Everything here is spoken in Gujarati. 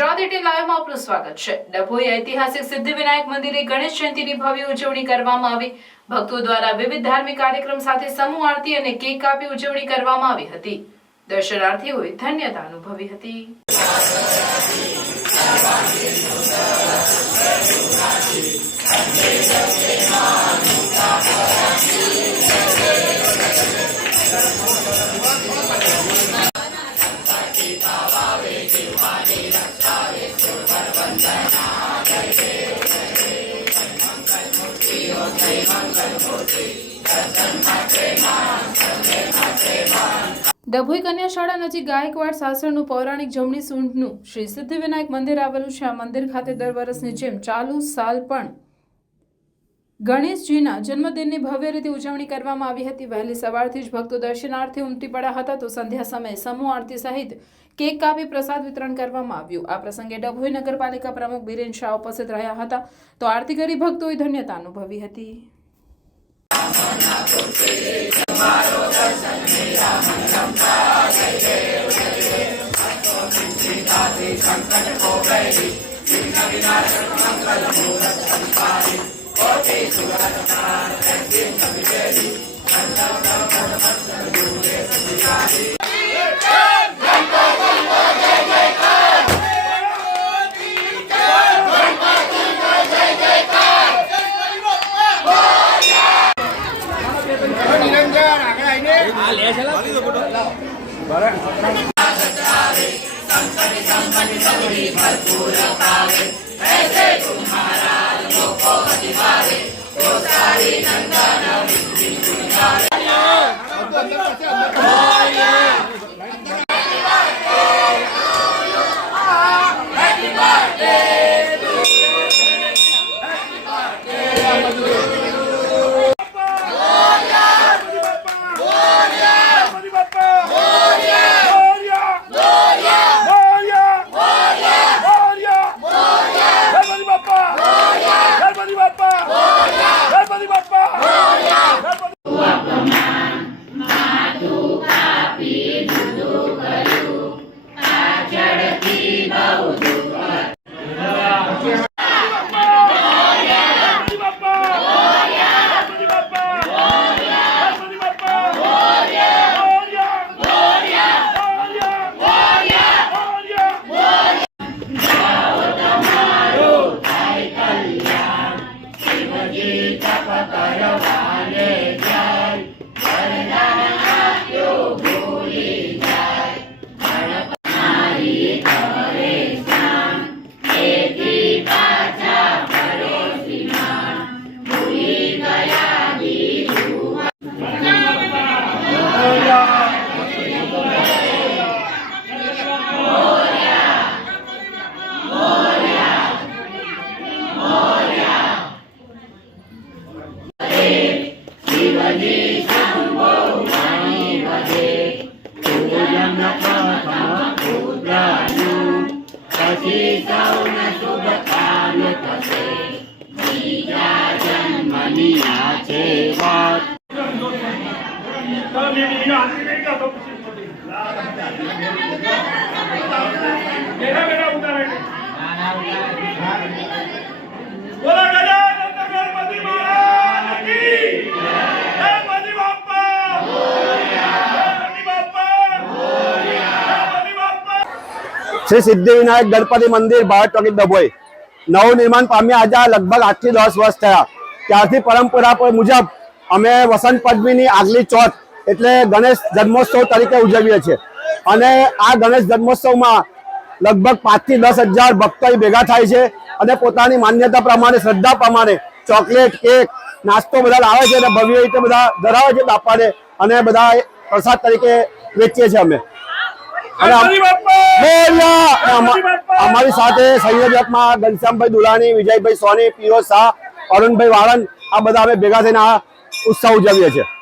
ગુજરાત એટી લાઈવમાં આપનું સ્વાગત છે। ડભોઈ ઐતિહાસિક સિદ્ધિવિનાયક મંદિરે ગણેશ જયંતિની ભવ્ય ઉજવણી કરવામાં આવી। ભક્તો દ્વારા વિવિધ ધાર્મિક કાર્યક્રમ સાથે સમૂહ આરતી અને કેક કાપી ઉજવણી કરવામાં આવી હતી। દર્શનાર્થીઓએ ધન્યતા અનુભવી હતી। ડભોઈ કન્યા શાળા નજીક ગાયકવાડ સાસણનું પૌરાણિક જમણી સૂંઢનું શ્રી સિદ્ધિવિનાયક મંદિર આવેલું છે। આ મંદિર ખાતે દર વર્ષની જેમ ચાલુ સાલ પણ ગણેશજીના જન્મદિનની ભવ્ય રીતે ઉજવણી કરવામાં આવી હતી। વહેલી સવારથી જ ભક્તો દર્શનાર્થે ઉમટી પડ્યા હતા તો સંધ્યા સમયે સમૂહ આરતી સહિત કેક કાપી પ્રસાદ વિતરણ કરવામાં આવ્યું। આ પ્રસંગે ડભોઈ નગરપાલિકા પ્રમુખ બિરેન શાહ ઉપસ્થિત રહ્યા હતા તો આરતી કરી ભક્તોએ ધન્યતા અનુભવી હતી। श्री सिद्धिविनायक गणपति मंदिर भारत टॉकीज डभोई नवनिर्माण पाम्या आज लगभग 8 થી 10 વર્ષ થયા। ત્યારથી પરંપરા પર મુજબ અમે વસંત પંચમીની આગલી ચોથ એટલે ગણેશ જન્મોત્સવ તરીકે ઉજવીએ છીએ અને આ ગણેશ જન્મોત્સવમાં લગભગ 5 થી 10,000 ભક્તો ભેગા થાય છે અને પોતાની માન્યતા પ્રમાણે શ્રદ્ધા પ્રમાણે ચોકલેટ કેક નાસ્તો બધા લાવે છે અને ભવ્ય રીતે બધા ધરાવે છે બાપાને અને બધા પ્રસાદ તરીકે વેચીએ છીએ અમે। हमारी साथ संयोजक में घनश्यामभाई दुलानी, विजयभाई सोनी, पीरोज शाह, अरुणभाई वाळन आ बधा अमे भेगा थईने आ उत्सव उजवीए छीए।